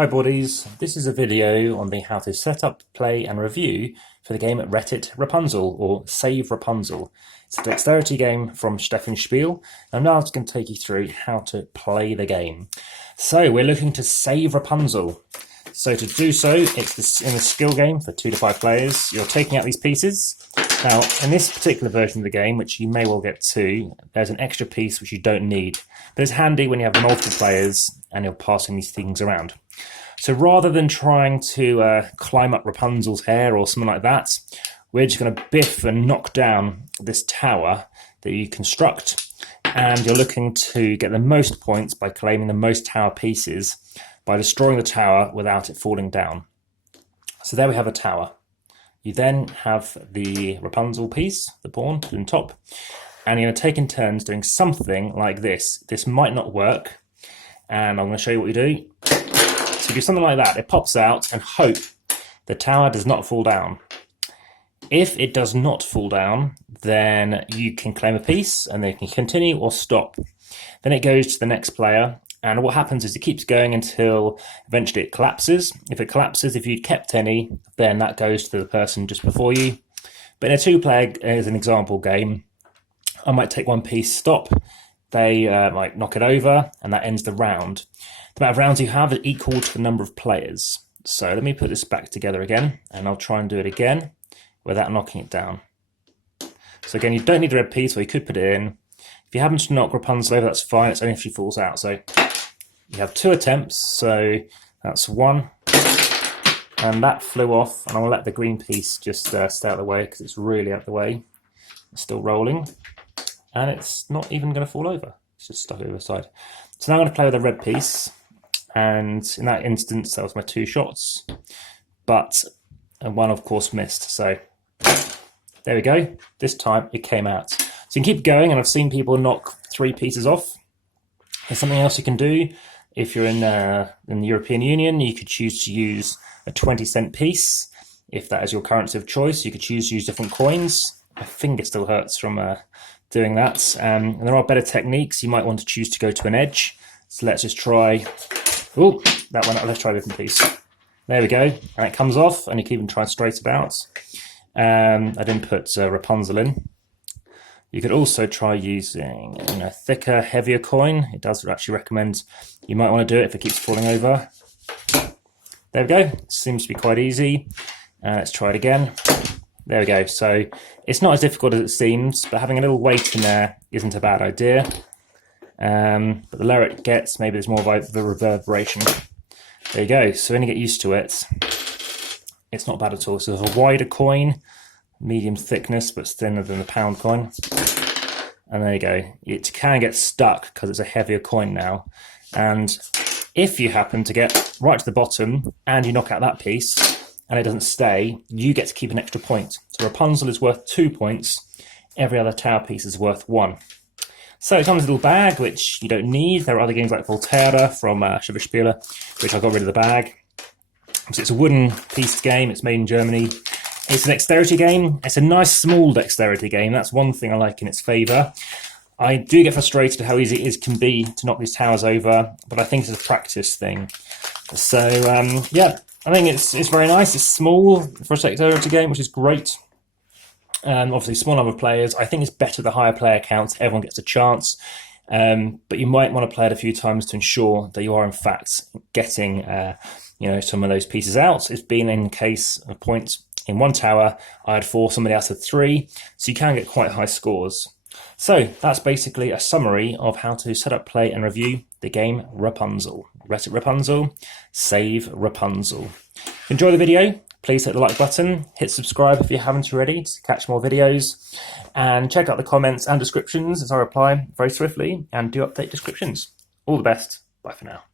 Hi boardies, this is a video on the how to set up, play and review for the game Rettet Rapunzel, or Save Rapunzel. It's a dexterity game from Stefan Spiel, and I'm now just going to take you through how to play the game. So we're looking to save Rapunzel. So to do so, it's in a skill game for 2 to 5 players. You're taking out these pieces. Now, in this particular version of the game, which you may well get to, there's an extra piece which you don't need. But it's handy when you have multiple players and you're passing these things around. So rather than trying to climb up Rapunzel's hair or something like that, we're just going to biff and knock down this tower that you construct. And you're looking to get the most points by claiming the most tower pieces by destroying the tower without it falling down. So there we have a tower. You then have the Rapunzel piece, the pawn, on top, and you're going to take in turns doing something like this. This might not work, and I'm going to show you what you do. So you do something like that. It pops out and hope the tower does not fall down. If it does not fall down, then you can claim a piece and then you can continue or stop. Then it goes to the next player, and what happens is it keeps going until eventually it collapses. If it collapses, if you'd kept any, then that goes to the person just before you. But in a 2-player, as an example game, I might take one piece, stop, they might knock it over, and that ends the round. The amount of rounds you have is equal to the number of players. So let me put this back together again, and I'll try and do it again without knocking it down. So again, you don't need the red piece, or you could put it in. If you happen to knock Rapunzel over, that's fine, it's only if she falls out. So you have 2 attempts, so that's 1. And that flew off, and I'll let the green piece just stay out of the way because it's really out of the way. It's still rolling, and it's not even going to fall over. It's just stuck over the side. So now I'm going to play with the red piece, and in that instance, that was my 2 shots, but one, of course, missed. So there we go. This time it came out. So you can keep going, and I've seen people knock 3 pieces off. There's something else you can do. If you're in the European Union, you could choose to use a 20-cent piece. If that is your currency of choice, you could choose to use different coins. My finger still hurts from doing that. And there are better techniques. You might want to choose to go to an edge. So let's just try. Oh, that one. Let's try a different piece. There we go. And it comes off, and you can even try straight about. I didn't put Rapunzel in. You could also try using a thicker, heavier coin. It does actually recommend you might want to do it if it keeps falling over. There we go. Seems to be quite easy. Let's try it again. There we go. So it's not as difficult as it seems, but having a little weight in there isn't a bad idea. But the lower it gets, maybe there's more of the reverberation. There you go. So when you get used to it, it's not bad at all. So a wider coin, medium thickness, but thinner than the pound coin. And there you go. It can get stuck because it's a heavier coin now. And if you happen to get right to the bottom and you knock out that piece and it doesn't stay, you get to keep an extra point. So Rapunzel is worth 2 points. Every other tower piece is worth 1. So it comes in a little bag, which you don't need. There are other games like Volterra from Spiele, which I got rid of the bag. So it's a wooden piece game. It's made in Germany. It's a dexterity game. It's a nice small dexterity game. That's one thing I like in its favour. I do get frustrated how easy it can be to knock these towers over, but I think it's a practice thing. So yeah, I think it's very nice. It's small for a dexterity game, which is great. Obviously, small number of players. I think it's better the higher player counts. Everyone gets a chance. But you might want to play it a few times to ensure that you are in fact getting some of those pieces out. It's been in case of points. In one tower, I had 4, somebody else had 3, so you can get quite high scores. So that's basically a summary of how to set up, play and review the game Rapunzel. Rettet Rapunzel, Save Rapunzel. Enjoy the video, please hit the like button, hit subscribe if you haven't already to catch more videos, and check out the comments and descriptions as I reply very swiftly and do update descriptions. All the best, bye for now.